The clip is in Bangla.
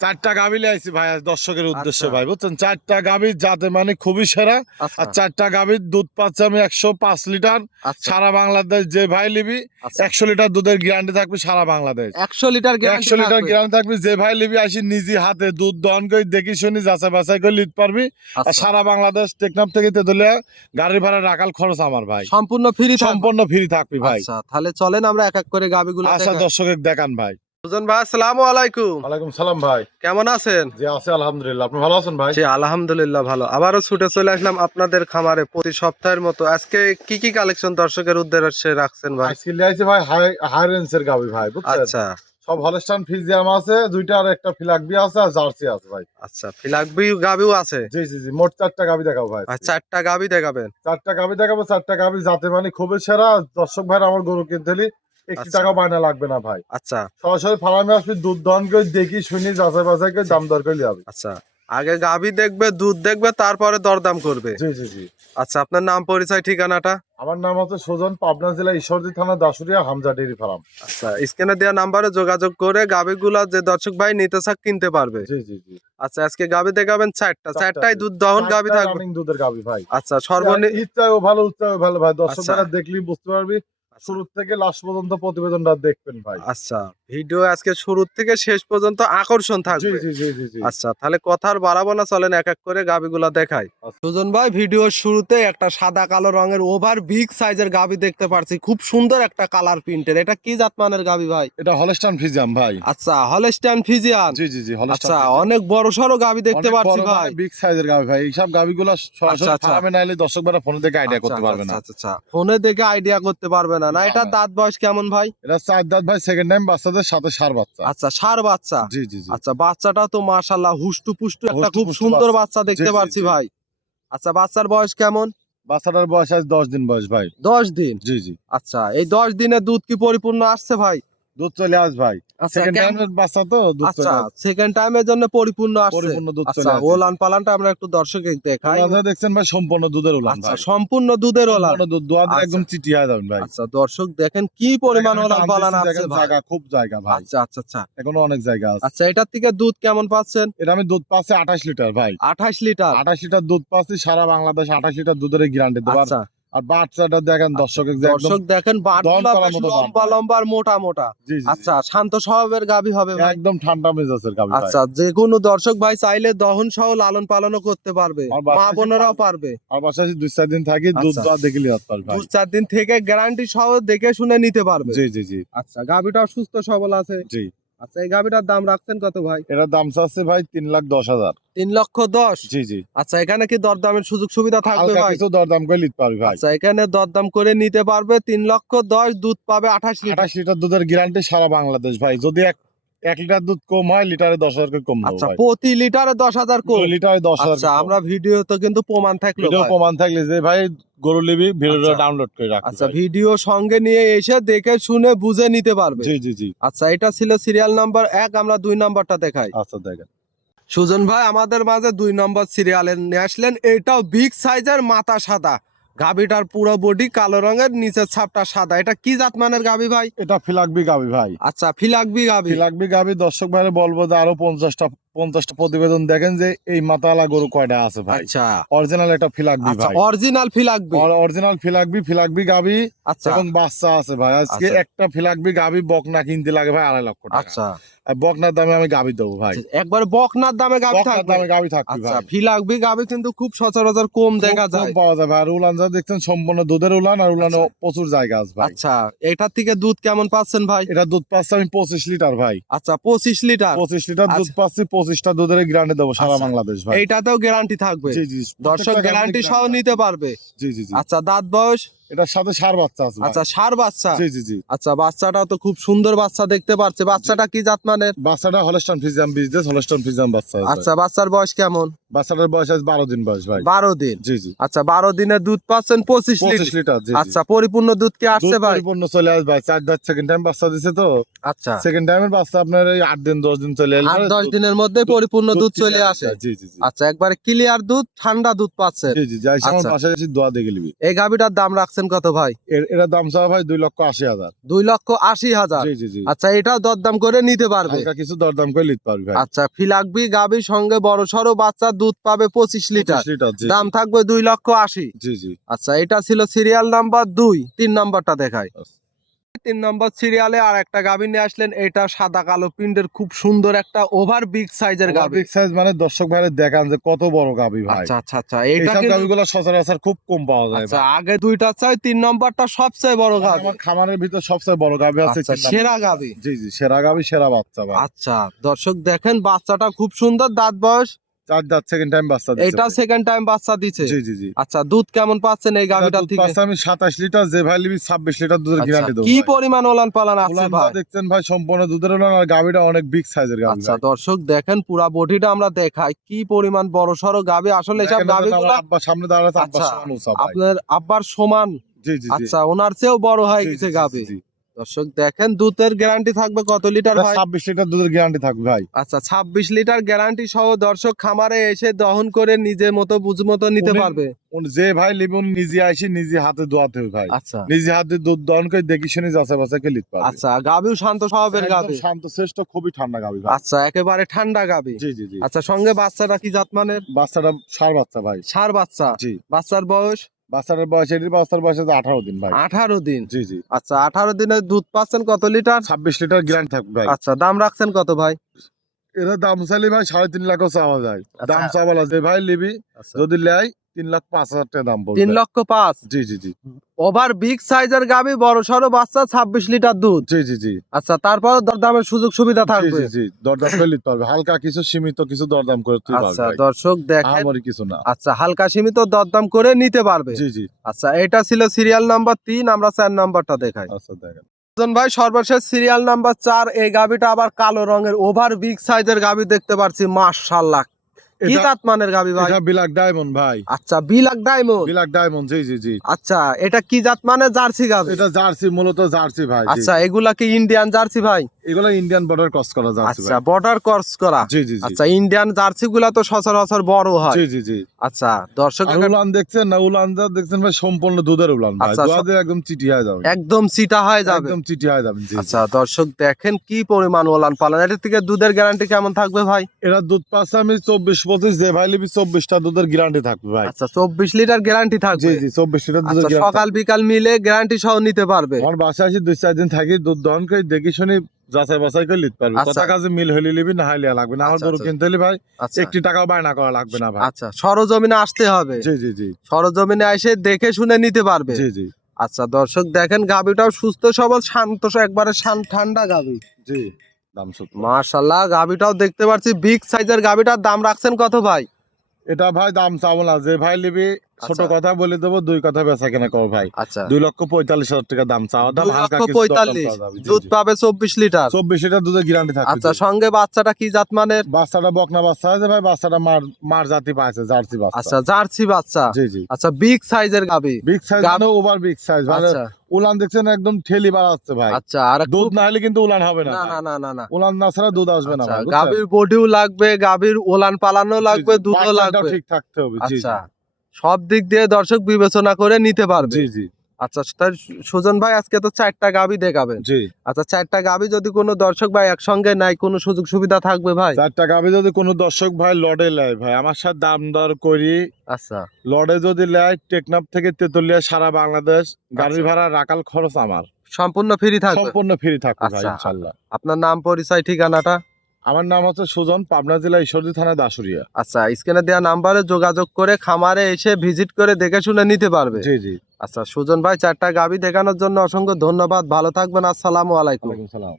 চারটা গাভী লাইছি ভাই আজ দর্শকের উদ্দেশ্যে আচ্ছা। ভাই, বুঝছেন? চারটা গাভী যাতে মানে খুবই সেরা। আচ্ছা আর চারটা গাভীর দুধ পাচ্ছে আমি 105 লিটার। আচ্ছা সারা বাংলাদেশ যে ভাই লিবি আচ্ছা 100 লিটার দুধের গ্যারান্টি থাকবে সারা বাংলাদেশ। 100 লিটার 100 লিটার গ্যারান্টি থাকবে, যে ভাই লিবি আসি নিজে হাতে দুধ দহন করে দেখি শুনি যাচাই বাছাই করে লিখতে পারবি। আর আচ্ছা সারা বাংলাদেশ টেকনাফ থেকে তেতুলিয়া গাড়ির ভাড়া রাখাল খরচ আমার ভাই সম্পূর্ণ ফ্রি সম্পূর্ণ ফ্রি থাকবি ভাই। আচ্ছা তাহলে চলেন আমরা এক এক করে গাবিগুলো আচ্ছা দেখাই। দর্শকের দেখান ভাই। সুজন ভাই আসসালামু আলাইকুম, ওয়ালাইকুম সালাম ভাই। কেমন আছেন? জি আছে আলহামদুলিল্লাহ, আপনি ভালো আছেন ভাই? জি আলহামদুলিল্লাহ ভালো। আবারও ছুটে চলে আসলাম আপনাদের খামারে প্রতি সপ্তাহের মতো। আজকে কি কি কালেকশন দর্শকের উদ্দেশ্যে রাখছেন ভাই? আজকে লিয়াইছি ভাই হাই রেঞ্জের গাবি ভাই, বুঝছেন? আচ্ছা সব হলস্টাইন ফ্রিজিয়াম আছে, দুইটা আর একটা ফিলাকবি আছে আর জার্সি আছে ভাই। আচ্ছা ফিলাকবি গাবিও আছে। জি জি জি, মোট চারটা গাবি দেখাবো ভাই। আর চারটা গাবি দেখাবেন। চারটা গাবি দেখাবো, চারটা গাবি যাতে মানে খুবই সেরা। দর্শক ভাই আমার গরু কিনতে হলে 1 আচ্ছা। টাকা বায়না লাগবে না ভাই। আচ্ছা সরাসরি ফার্মে আসবি, দুধ দহন করে দেখি শুনি যাচাই বাছাই করে দাম দর করে যাবে। আচ্ছা আগে গাবি দেখবে, দুধ দেখবে, তারপরে দরদাম করবে। জি জি জি। আচ্ছা আপনার নাম পরিচয় ঠিকানাটা? আমার নাম হচ্ছে সুজন, পাবনা জেলা ঈশ্বরদী থানা দাসুরিয়া হামজা ডেইরি ফার্ম। আচ্ছা স্ক্রিনে দেওয়া নাম্বারে যোগাযোগ করে গাবিগুলা যে দর্শক ভাই নিতে চাক কিনতে পারবে। জি জি জি। আচ্ছা আজকে গাবি দেখাবেন চারটায় দুধ দহন গাবি চারটা থাকবে। রানিং দুধের গাবি ভাই। আচ্ছা সর্বনিম্ন ইচ্ছাও ভালো উচ্চাও ভালো ভাই, দর্শক আচ্ছা। ভাইরা দেখলেই বুঝতে পারবি। শুরু থেকে লাস্ট পর্যন্ত প্রতিবেদনটা দেখবেন ভাই। আচ্ছা ভিডিও আজকে শুরু থেকে শেষ পর্যন্ত আকর্ষণ জি থাকবে। জি জি জি জি। আচ্ছা তাহলে কথা আর বাড়াবো না, চলেন এক এক করে গাবিগুলা দেখাই। আচ্ছা। সুজন ভাই ভিডিওর শুরুতে একটা সাদা কালো রঙের ওভার বিগ সাইজের গাবি দেখতে পারছি, খুব সুন্দর একটা কালার প্রিন্টের। এটা কি জাতমানের গাবি ভাই? এটা হলস্টাইন ফ্রিজিয়াম ভাই। আচ্ছা হলস্টাইন ফিজিয়ান। জি জি জি, আচ্ছা অনেক বড় সড়ো গাবি দেখতে পাচ্ছি ভাই। বিগ সাইজের গাবি ভাই। এইসব গাবিগুলো সরাসরি আচ্ছা। ফার্মে নাইলে দর্শক ভাইরা ফোনে দেখে আইডিয়া করতে পারবে না। আচ্ছা ফোনে দেখে আইডিয়া করতে পারবে না। না এটা না। দাঁত বয়স কেমন ভাই? এটা 4 দাঁত ভাই, সেকেন্ড টাইম বাচ্চাদের সাথে সার বাচ্চা। আচ্ছা ষাঁড় বাচ্চা। জি জি জি। আচ্ছা বাচ্চাটা তো মাশাআল্লাহ হুষ্টু পুষ্টু একটা হুষ্টু খুব পুষ্টু সুন্দর বাচ্চা। বাচ্চা দেখতে জি, জি, পারছি জি। ভাই। আচ্ছা বাচ্চার বয়স কেমন? বাচ্চাটার বয়স আজ 10 দিন বয়স ভাই। 10 দিন। জি জি। আচ্ছা এই 10 দিনে দুধ কি পরিপূর্ণ আসছে ভাই? দুধ চলে আস ভাই। আচ্ছা সেকেন্ড টাইমের বাচ্চা তো দুধ আচ্ছা চলে আস। সেকেন্ড টাইমের জন্য পরিপূর্ণ আসছে। পরিপূর্ণ দুধ আচ্ছা চলে আসে। ওলান পালানটা আমরা একটু দর্শকে দেখাই। ওলানটা দেখছেন ভাই, সম্পূর্ণ দুধের ওলান আচ্ছা ভাই। সম্পূর্ণ দুধের ওলান। সম্পূর্ণ দুধ দোয়া দিয়ে আচ্ছা। একদম চিটিয়ে যাবেন ভাই। আচ্ছা দর্শক দেখেন কি পরিমাণ দেখেন, ওলান পালান টানতেছি, আছে দেখেন ভাই। জায়গা খুব জায়গা ভাই। আচ্ছা এখনো অনেক জায়গা আছে। আচ্ছা এটার থেকে দুধ কেমন পাচ্ছেন? এটা আমি দুধ পাচ্ছি 28 লিটার ভাই। 28 লিটার। 28 লিটার দুধ পাচ্ছি সারা বাংলাদেশ, 28 লিটার দুধের গ্যারান্টি দেবো। আচ্ছা আর বাচ্চাটা দেখেন দর্শকের যে একদম দর্শক দেখেন দহন বাটগুলা করার বেশ মতো বাট লম্বা ভাই। লম্বা আর মোটা মোটা। জি জি আচ্ছা শান্ত স্বভাবের গাভী হবে জি। ভাই। একদম ঠান্ডা মেজাজের গাবি ভাই। আচ্ছা যে কোনো দর্শক ভাই চাইলে দহন সহ লালন পালনও করতে পারবে, আমার বাসায় মা এসে বোনেরাও পারবে। আর বাসায় 2-4 দিন থাকি, দুধ আচ্ছা। দোয়া দেখে লিয়ে আসতে ভাই। 2-4 দিন থেকে গ্যারান্টি সহ দেখে শুনে নিতে পারবে। জি জি জি আচ্ছা গাভীটাও সুস্থ সবল আছে। জি। আচ্ছা এই গাভীটার দাম রাখছেন কত ভাই? এটার দাম চাচ্ছে ভাই 3,10,000। 3,10,000। জি জি। আচ্ছা এখানে কি দরদামের সুযোগ সুবিধা থাকবে হালকা ভাই? কিছু দরদাম করে নিতে পারবি ভাই। আচ্ছা এখানে দরদাম করে নিতে পারবে। 3,10,000 দুধ পাবে 28 লিটার। 28 লিটার দুধের গ্যারান্টি সারা বাংলাদেশ ভাই। যদি 1 লিটার দুধ কম হয়, লিটারে 10,000 করে কম দেবো আচ্ছা ভাই। প্রতি লিটারে 10,000 কম। লিটারে 10,000 আচ্ছা আমরা ভিডিওতে কিন্তু প্রমাণ থাকলো ভিডিও ভাই। প্রমাণ থাকলে যে ভাই গরু লিবি ভিডিওটা আচ্ছা। ডাউনলোড করে রাখবি আচ্ছা ভাই। ভিডিও সঙ্গে নিয়ে এসে দেখে শুনে বুঝে নিতে পারবে। জি জি জি। আচ্ছা এটা ছিল সিরিয়াল নাম্বার 1, আমরা 2 নাম্বারটা দেখাই। আচ্ছা দেখেন। সুজন ভাই আমাদের মাঝে 2 নম্বর সিরিয়ালে নিয়ে আসলেন। এটাও বিগ সাইজের, মাথা সাদা, গাভীটার পুরো বডি কালো রঙের, নিচের ছাপটা সাদা। এটা কি জাতমানের গাভী ভাই? এটা ফিলাকবি গাবি ভাই। আচ্ছা ফিলাকবি গাভী। ফিলাকবি গাবি। দর্শক ভাইরে বলবো যে আরো 50টা প্রতিবেদন দেখেন যে এই মাতালা গরু কয়টা আছে ভাই। আচ্ছা অরিজিনাল একটা ফিলাকবি আচ্ছা ভাই। অরিজিনাল ফিলাকবি। অরিজিনাল ফিলাকবি গাবি আচ্ছা এবং বাচ্চা আছে ভাই। আজকে আচ্ছা। একটা ফিলাকবি গাবি বকনা কিনতে লাগে ভাই 2.5 লক্ষ টাকা। আচ্ছা আর বকনার দামে আমি গাবি দেবো ভাই। একবার বকনার দামে গাভী বকনার থাকবে। দামে গাবি থাকবি আচ্ছা ভাই। ফিলাকবি গাভী কিন্তু খুব সচরাচর কম দেখা খুব যায়। পাওয়া যায় ভাই। আর উলান যা দেখছেন সম্পূর্ণ দুধের উলান, আর উলানে আচ্ছা। প্রচুর জায়গা আছে ভাই। আচ্ছা এটার থেকে দুধ কেমন পাচ্ছেন ভাই? এটা দুধ পাচ্ছি আমি 25 লিটার ভাই। আচ্ছা 25 লিটার। 25 লিটার দুধ আচ্ছা। পাচ্ছি, 25টা দুধের গ্যারান্টি দেবো সারা আচ্ছা। বাংলাদেশ ভাই। এইটাতেও গ্যারান্টি থাকবে। জি জি। দর্শক প্রত্যেকটা গ্যারান্টি গাভীর সহ guarantee নিতে পারবে। জি জি জি। আচ্ছা দাঁত বয়স? এটার সাথে ষাঁড় বাচ্চা আছে ভাই। আচ্ছা ষাঁড় বাচ্চা। জি জি জি। আচ্ছা বাচ্চাটা তো খুব সুন্দর বাচ্চা দেখতে পাচ্ছে। বাচ্চাটা কি জাতমানের? বাচ্চাটা হলস্টাইন ফ্রিজিয়াম বিজনেস, হলস্টাইন ফ্রিজিয়াম বাচ্চা আছে। আচ্ছা বাচ্চার বয়স কেমন? বাচ্চাটার বয়স আজ 12 দিন বয়স ভাই। 12 দিন। জি জি। আচ্ছা 12 দিনে দুধ পাচ্ছেন 25 25 লিটার। লিটার। জি জি। আচ্ছা পরিপূর্ণ দুধ কি আসছে দুধ ভাই? পরিপূর্ণ চলে আসবে ভাই। 4 দাঁত সেকেন্ড টাইম বাচ্চা দিছে তো। আচ্ছা সেকেন্ড টাইমের বাচ্চা আপনার এই 8 দিন 10 দিন চলে এলে 8-10 দিনের মধ্যে পরিপূর্ণ দুধ চলে আসে। জি জি জি। আচ্ছা একবারে ক্লিয়ার দুধ, ঠান্ডা দুধ পাচ্ছেন। জি জি। যাই আমার আচ্ছা। পাশে এসে দোয়া দেখে নিবি। এই গাভীটার দাম রাখছেন রাখছেন কত ভাই? এরা দাম চাওয়া ভাই 2,80,000। 2,80,000। জি জি জি। আচ্ছা, এটাও দরদাম করে নিতে পারবে। হালকা কিছু দরদাম করে নিতে পারবি ভাই। আচ্ছা, ফিলাকবি গাভীর সঙ্গে বড় সড়ো বাচ্চা, দুধ পাবে 25 লিটার, 25 লিটার। জি দাম থাকবে 2,80,000। জি জি। আচ্ছা, এটা ছিল সিরিয়াল নাম্বার 2। 3 নাম্বারটা দেখাই। 3 নম্বর সিরিয়ালে আর একটা গাভী নিয়ে আসলেন। এটা সাদা কালো প্রিন্টের খুব সুন্দর একটা ওভার বিগ সাইজের গাভী। বিগ সাইজ মানে দর্শক ভাইরে দেখান যে কত বড় গাভী ভাই। আচ্ছা আচ্ছা আচ্ছা, এটা এইসব কিন্তু গাভীগুলো সচরাচর খুব কম পাওয়া যায় আচ্ছা, ভাই। আগে দুইটা চাই, 3 নম্বরটা সবচেয়ে বড় গাভী। আমার খামারের ভিতর সবচেয়ে বড় গাভী আছে আচ্ছা, 3 নাম্বার। সেরা গাভী। জি জি, সেরা গাভী সেরা বাচ্চা ভাই। আচ্ছা, দর্শক দেখেন বাচ্চাটা খুব সুন্দর, দাঁত বয়স 4 দাঁত, সেকেন্ড টাইম বাচ্চা দিচ্ছে। এটা সেকেন্ড টাইম বাচ্চা দিছে। জি জি জি। আচ্ছা, দুধ কেমন পাচ্ছেন এই গাভীটার থেকে? পাচ্ছি আমি 27 লিটার, যে ভাই লিবি 26 লিটার দুধের আচ্ছা, গ্যারান্টি দেব। কি পরিমাণ ওলান পালান আছে উলানটা ভাই? দেখছেন ভাই সম্পূর্ণ দুধের উলান, আর গাভীটা অনেক বিগ সাইজের গাভী। আচ্ছা, দর্শক দেখেন পুরা বডিটা আমরা দেখাই, কি পরিমাণ বড় সড়ো গাভী। আসলে এসব গাভীগুলো আব্বা সামনে দাঁড়ায় আছে, আব্বা আচ্ছা, সমান উঁচা ভাই। আপনার আব্বার সমান। জি জি জি। আচ্ছা, ওনার চেয়েও বড় হয়ে জি, গেছে জি, জি, গাভী। জি। দর্শক দেখেন দুধের গ্যারান্টি থাকবে কত লিটার এটা ভাই? 26 লিটার দুধের গ্যারান্টি থাকবে ভাই। আচ্ছা, 26 লিটার গ্যারান্টি সহ দর্শক খামারে এসে দহন করে নিজের মতো বুঝ মতো নিতে উনি- পারবে। যে ভাই লিবি উনি নিজে আইসি নিজে হাতে দোয়াতে হবে ভাই। আচ্ছা নিজে হাতে দুধ দহন করে দেখি শুনে যাচাই বাছাই করে নিতে পারবে। আচ্ছা, গাভীও শান্ত স্বভাবের একদম গাভী। শান্ত শ্রেষ্ঠ, খুবই ঠান্ডা গাভী ভাই। আচ্ছা, একেবারে ঠান্ডা গাভী। জি জি জি। আচ্ছা, সঙ্গে বাচ্চাটা কি জাতমানের? বাচ্চাটা ষাঁড় বাচ্চা ভাই। ষাঁড় বাচ্চা। জি। বাচ্চার বয়স বাচ্চাটার বয়স, এটির বাচ্চার বয়স আছে 18 দিন ভাই। 18 দিন। জি জি। আচ্ছা, 18 দিনের দুধ পাচ্ছেন কত লিটার? 26 লিটার গ্যারান্টি থাকবে ভাই। আচ্ছা, দাম রাখছেন কত ভাই? এরা দাম চাইলে ভাই 3.5 লাখও চাওয়া যায়। আচ্ছা। দাম চাওয়া যে ভাই লিবি আচ্ছা, যদি লেয় 3,05,000 টাকা দাম পড়বে। 3,05,000। জি জি জি। ওভার বিগ সাইজের গাভী, বড় সড়ো বাচ্চা, 26 লিটার দুধ। জি জি জি। আচ্ছা, তারপর দরদামের সুযোগ সুবিধা জি থাকবে। জি জি। দরদাম করে নিতে পারবে। হালকা কিছু সীমিত কিছু দরদাম করতে পারবে আচ্ছা, ভাই। দর্শক দেখেন। আমারই কিছু না। আচ্ছা, হালকা সীমিত দরদাম করে নিতে পারবে। জি জি। আচ্ছা, এটা ছিল সিরিয়াল নাম্বার 3। আমরা 4 নাম্বারটা দেখাই। আচ্ছা দেখেন। ভাই সর্বশেষ সিরিয়াল নাম্বার 4। এই গাভীটা আবার কালো রঙের ওভার বিগ সাইজের গাভী দেখতে পাচ্ছি। মাশাআল্লাহ, কি এটা- জাত মানের গাভী ভাই? এটা বিলাক ডায়মন্ড ভাই। আচ্ছা, বিলাক ডায়মন্ড। বিলাক ডায়মন্ড, জি জি জি। আচ্ছা, এটা কি জাত মানের? জার্সি গাভী। এটা জার্সি, মূলত জার্সি ভাই। জি। আচ্ছা, এগুলা কি ইন্ডিয়ান জার্সি ভাই? এগুলো ইন্ডিয়ান বর্ডার ক্রস করা জার্সি আচ্ছা, ভাই। বর্ডার ক্রস করা। জি জি জি। আচ্ছা, ইন্ডিয়ান জার্সি গুলা তো সচরাচর বড় হয়। জি জি জি। আচ্ছা, দর্শক আর উলান দেখছেন না, উলানটা দেখছেন ভাই সম্পূর্ণ দুধের উলান ভাই। আচ্ছা, দুধে একদম চিটি হয়ে যাবে। একদম সিটা হয়ে যাবে। একদম চিটি হয়ে যাবে। জি। আচ্ছা, দর্শক দেখেন কি পরিমাণ ওলান পালান। এটার থেকে দুধের গ্যারান্টি কেমন থাকবে ভাই? এরা দুধ পাচ্ছে আমি 24-25, যে ভাই লিবি 24টা দুধের গ্যারান্টি থাকবে ভাই। আচ্ছা, 24 লিটার গ্যারান্টি জি থাকবে। জি, 24 লিটার দুধের আচ্ছা, গ্যারান্টি। সকাল বিকাল মিলে গ্যারান্টি সহ নিতে পারবে। আমার বাসায় আসি 2-4 দিন থাকি, দুধ দহন করে দেখি শুনি যাচাই বাছাই করে নিতে পারবে। আচ্ছা। কথা কাজে মিল হলে লিবি, না হলে লাগবে না। আমার আচ্ছা, গরু আচ্ছা। কিনতে হলে ভাই আচ্ছা একটি টাকাও বায়না করা লাগবে না ভাই। আচ্ছা, সরজমিনে আসতে হবে। জি জি জি। সরজমিনে এসে দেখে শুনে নিতে পারবে। জি জি আচ্ছা, দর্শক দেখেন গাভীটাও সুস্থ সবল, শান্ত, একবারে ঠান্ডা গাভী। জি। দাম সত্য। মাশাআল্লাহ, গাভীটাও দেখতে পাচ্ছি বিগ সাইজের। গাভীটার দাম রাখছেন কত ভাই? এটা ভাই দাম চাবো না, যে ভাই লিবি ছোট আচ্ছা। কথা বলে দেবো, 2 কথা বেচা কেনা করো ভাই। আচ্ছা, 2,45,000 টাকা দাম চাওয়া দাম। হালকা কিছু দরদাম 2,45,000। করা যাবে। জি, দুধ জি। পাবে 24 লিটার। 24 লিটার দুধের গ্যারান্টি থাকবে। আচ্ছা, জি। সঙ্গে বাচ্চাটা কি জাত মানের? বাচ্চাটা বকনা বাচ্চা আছে ভাই। বাচ্চাটা মার জাতি পাইছে, জার্সি বাচ্চা। আচ্ছা, জার্সি বাচ্চা। জি জি। আচ্ছা, বিগ সাইজের গাভী। বিগ সাইজ মানে ওভার বিগ সাইজ মানে আচ্ছা উলান দেখছেন একদম ঠেলি বাড়াচ্ছে ভাই। আচ্ছা, আর দুধ না হলে কিন্তু উলান হবে না না ভাই। না না না না। উলান না ছাড়া দুধ আসবে না আচ্ছা, ভাই, বুঝছেন? গাভীর বডিও লাগবে, গাভীর ওলান পালানো জি, লাগবে, জি। দুধও বাচ্চাটাও লাগবে। ঠিক থাকতে হবে। জি আচ্ছা, সব দিক দিয়ে দর্শক বিবেচনা করে নিতে পারবে। জি জি আচ্ছা, তাই সুজন ভাই আজকে তো 4টা গাভী দেখাবেন। জি। আচ্ছা, 4টা গাভী যদি কোনো দর্শক ভাই একসঙ্গে নাই, কোনো সুযোগ সুবিধা থাকবে ভাই? 4 টাকা আমি যদি কোনো দর্শক ভাই লড়ে লেয় ভাই, আমার সাথে দাম দর করি, আচ্ছা লড়ে যদি লেয়, টেকনাফ থেকে তেতুলিয়া সারা বাংলাদেশ গাড়ি আচ্ছা। ভাড়া রাখাল খরচ আমার সম্পূর্ণ ফ্রি থাকবে। সম্পূর্ণ ফ্রি থাকবে ভাই আচ্ছা। ইনশাআল্লাহ। আপনার নাম, পরিচয়, ঠিকানাটা? আমার নাম হচ্ছে সুজন, পাবনা জেলা ঈশ্বরদী থানা দাসুরিয়া। আচ্ছা, স্ক্রিনে দেওয়া নাম্বারে যোগাযোগ করে খামারে এসে ভিজিট করে দেখে শুনে নিতে পারবে। জি জি। আচ্ছা, সুজন ভাই 4টা গাভী দেখানোর জন্য অসংখ্য ধন্যবাদ। ভালো থাকবেন। আসসালামু আলাইকুম। ওয়ালাইকুম সালাম।